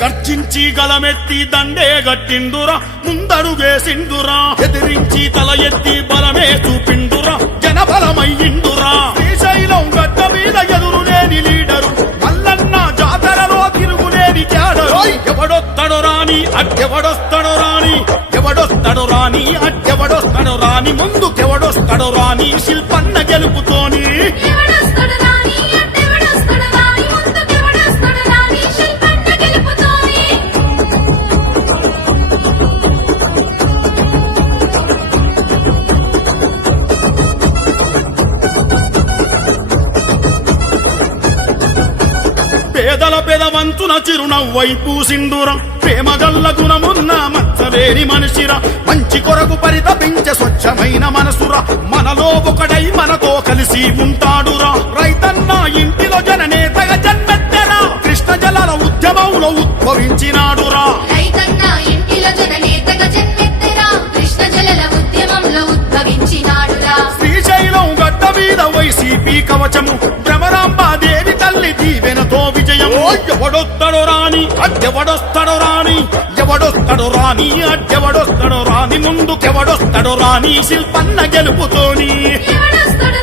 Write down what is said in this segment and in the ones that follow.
గర్జించి గలమెత్తి దండే గట్టిందురా ముందడుగేసిందురా. ఎదిరించి తల ఎత్తి బలమే చూపిండురా జనబలమయ్యిండురా. శ్రీశైలం గడ్డ మీద ఎదురులేని లీడరు మల్లన్న జాతరలో తిరుగులేని తేడరు ఎవడొత్తడు రాని అడ్డెవడొస్తడు రాని ఎవడొస్తడు రాని అడ్డెవడొస్తడు రాని ముందుకెవడొస్తడు రాని శిల్పన్న గెలుపుతోని పేదల పెదవంతున చిరునవ్వై పూసిందుర ప్రేమగల్ల గుణమున్న మచ్చలేని మనిషిరా. మంచి కొరకు పరితపించే స్వచ్ఛమైన మనసురా. మనలో ఒకడై మనతో కలిసి ఉంటాడురా. రైతన్న ఇంటిలో జననేతగా జన్మెత్తరా. కృష్ణ జలాల ఉద్యమంలో ఉద్భవించినాడురా. రైతన్న ఇంటిలో జననేతగా జన్మెత్తెరా. కృష్ణ జలల ఉద్యమంలో ఉద్భవించినాడురా. శ్రీశైలం గడ్డ మీద వైసీపీ కవచము. భ్రమరాంబాదేవి అడ్డెవడొస్తాడు రాని ఎవడొస్తాడు రాని అడ్డెవడొస్తాడు రాని ముందుకెవడొస్తాడు రాని శిల్పన్న గెలుపుతోని. ఎవడొస్తడు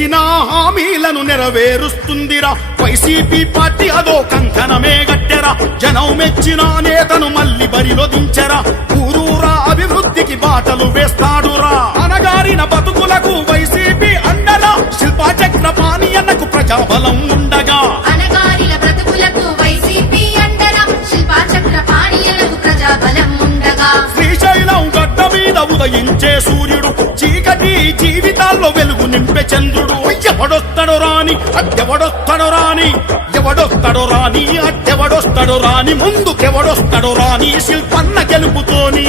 ఇచ్చిన హామీలను నెరవేరుస్తుందిరా. వైసీపీ పార్టీ అదో కంకణమే గట్టెరా జనం మెచ్చిన నేతను మళ్ళీ బరిలో దించెరా ఊరూరా అభివృద్ధికి బాటలు వేస్తాడురా. అనగారిన బతుకులకు వైసీపీ అండలా శిల్పా చక్రపాణి అన్నకు ప్రజాబలం ఉదయించే సూర్యుడు చీకటి జీవితాల్లో వెలుగు నింపే చంద్రుడు. ఎవడొస్తడు రాని అడ్డెవడొస్తడు రాని ఎవడొస్తడు రాని అడ్డెవడొస్తడు రాని ముందుకెవడొస్తడు రాని శిల్పన్న గెలుపుతోని.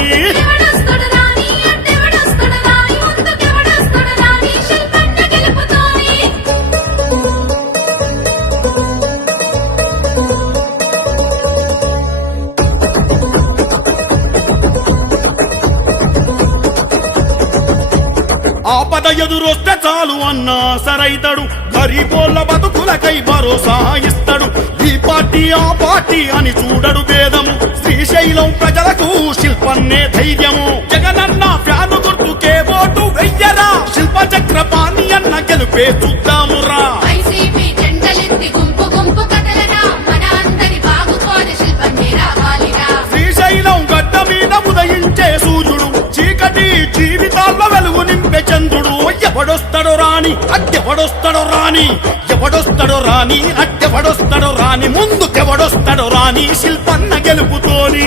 ఆపద ఎదురొస్తే చాలు అన్నా సరైతడు. గరీబోళ్ళ బతుకులకై భరోసా ఇస్తాడు. ఈ పార్టీ ఆ పార్టీ అని చూడడు భేదము. శ్రీశైలం ప్రజలకు శిల్పన్నే ధైర్యము. జగనన్న ఫ్యాను గుర్తుకే ఓటు వెయ్యరా? శిల్ప చక్రపాణి అన్న గెలుపే చూద్దామురా. రాని అడ్డెవడొస్తాడో రాని ఎవడొస్తాడో రాని అడ్డెవడొస్తాడో రాని ముందుకెవడొస్తాడో రాని శిల్పన్న గెలుపుతోని